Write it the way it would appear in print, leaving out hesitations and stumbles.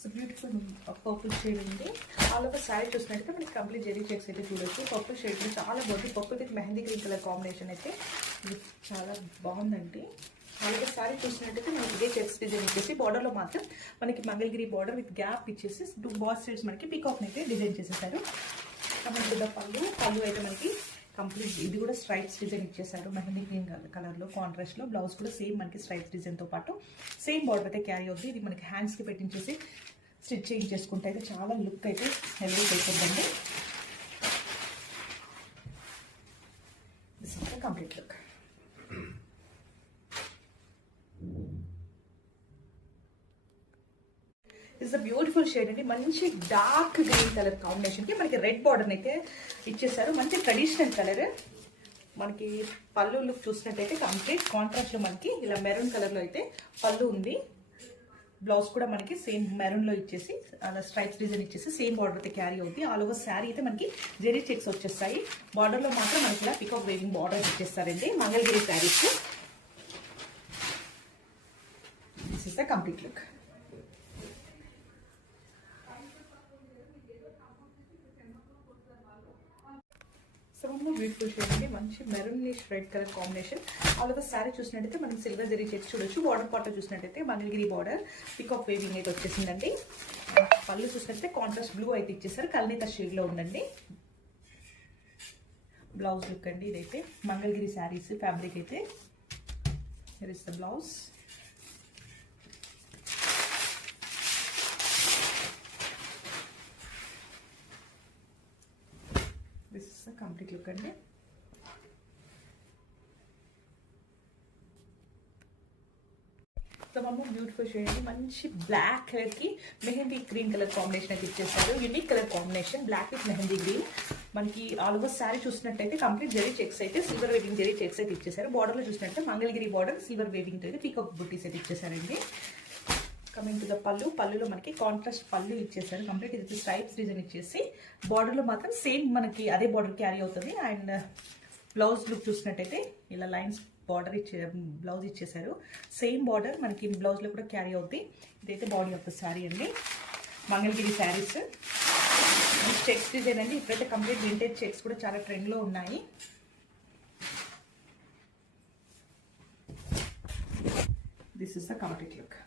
So beautiful purple shade ఉంది. All over sari చూసినట్టయితే మనకి కంప్లీట్ జెరీ చెక్స్ అయితే చూడొచ్చు. పర్పుల్ షేడ్లో చాలా బాగుంది. Purple with mehndi green colour combination అయితే చాలా బాగుందండి. ఆల్ ఓవర్ శారీ చూసినట్టయితే మనకి ఇదే చెక్స్ డిజైన్ ఇచ్చేసి బార్డర్లో మాత్రం మనకి మంగళగిరి బార్డర్ విత్ గ్యాప్ ఇచ్చేసి 2 బాస్ సైడ్స్ మనకి పీకాక్ని అయితే డిజైన్ చేసేసారు. కాబట్టి పళ్ళు అయితే మనకి కంప్లీట్ ఇది కూడా స్ట్రైప్స్ డిజైన్ ఇచ్చేసారు. మెహందీ గ్రీన్ కలర్లో కాంట్రాస్ట్లో. బ్లౌజ్ కూడా సేమ్ మనకి స్ట్రైప్స్ డిజైన్తో పాటు సేమ్ బార్డర్ అయితే క్యారీ అవుతుంది. ఇది మనకి హ్యాండ్స్కి పెట్టించేసి స్టిచ్ చేయించేసుకుంటే అయితే చాలా లుక్ అయితే హెల్దీ అయిపోతుందండి. This is the complete look. Is a beautiful shade అండి. మంచి డార్క్ గ్రీన్ కలర్ కాంబినేషన్కి మనకి రెడ్ బార్డర్ అయితే ఇచ్చేసారు. మంచి ట్రెడిషనల్ కలర్. మనకి పళ్ళు లుక్ చూసినట్టయితే కంప్లీట్ కాంట్రాస్ట్లో మనకి ఇలా మెరూన్ కలర్లో అయితే పళ్ళు ఉంది. బ్లౌజ్ కూడా మనకి సేమ్ మెరూన్లో ఇచ్చేసి అలా స్ట్రైప్స్ డిజైన్ ఇచ్చేసి సేమ్ బార్డర్ అయితే క్యారీ అవుతుంది. ఆల్ ఓవర్ శారీ అయితే మనకి జెరీ చెక్స్ వచ్చేస్తాయి. బార్డర్లో మాత్రం మనకి ఇలా పికాక్ వేవింగ్ బార్డర్ ఇచ్చేస్తారండి Mangalagiri saris. This is the complete look. Beautiful shade అండి. మంచి maroonish red colour combination. All over sari చూసినట్టయితే మనం సిల్వర్ జరీ చెక్స్ చూడొచ్చు. బార్డర్ పార్ట్ చూసినట్టయితే మంగళగిరి బార్డర్ పికాక్ వేవింగ్ అయితే వచ్చేసిందండి. పళ్ళు చూసినట్టయితే కాంట్రాస్ట్ బ్లూ అయితే ఇచ్చేసారు. కల్నేత షేడ్లో ఉందండి. బ్లౌజ్ లుక్ అండి. ఇదైతే మంగళగిరి శారీస్ ఫ్యాబ్రిక్ అయితే. Here is the blouse. This is the complete look అండి. సో మనం బ్యూటిఫుల్ షేడ్ అండి. మంచి బ్లాక్ కలర్కి మెహందీ గ్రీన్ కలర్ కాంబినేషన్ అయితే ఇచ్చేసారు. Unique colour combination black with mehndi green. మనకి ఆల్ ఓవర్ శారీ చూసినట్టయితే కంప్లీట్ జెరీ చెక్స్ అయితే సిల్వర్ వేవింగ్ జెరీ చెక్స్ అయితే ఇచ్చేసారు. బార్డర్లో చూసినట్టయితే మంగళగిరి బార్డర్ సిల్వర్ వేవింగ్ అయితే పీకాక్ బుట్టీస్ అయితే ఇచ్చేసారండి. కమింగ్ టు ద పళ్ళులో మనకి కాంట్రాస్ట్ పళ్ళు ఇచ్చేసారు. కంప్లీట్ ఇది స్ట్రైప్స్ డిజైన్ ఇచ్చేసి బార్డర్లో మాత్రం సేమ్ మనకి అదే బార్డర్ క్యారీ అవుతుంది. అండ్ బ్లౌజ్ లుక్ చూసినట్టయితే ఇలా లైన్స్ బార్డర్ బ్లౌజ్ ఇచ్చేసారు. సేమ్ బార్డర్ మనకి బ్లౌజ్లో కూడా క్యారీ అవుతుంది. ఇదైతే బాడీ ఆఫ్ ద శారీ అండి మంగళగిరి శారీస్. చెక్స్ డిజైన్ అండి. ఇప్పుడైతే కంప్లీట్ వింటేజ్ చెక్స్ కూడా చాలా ట్రెండ్లో ఉన్నాయి. This is the complete look.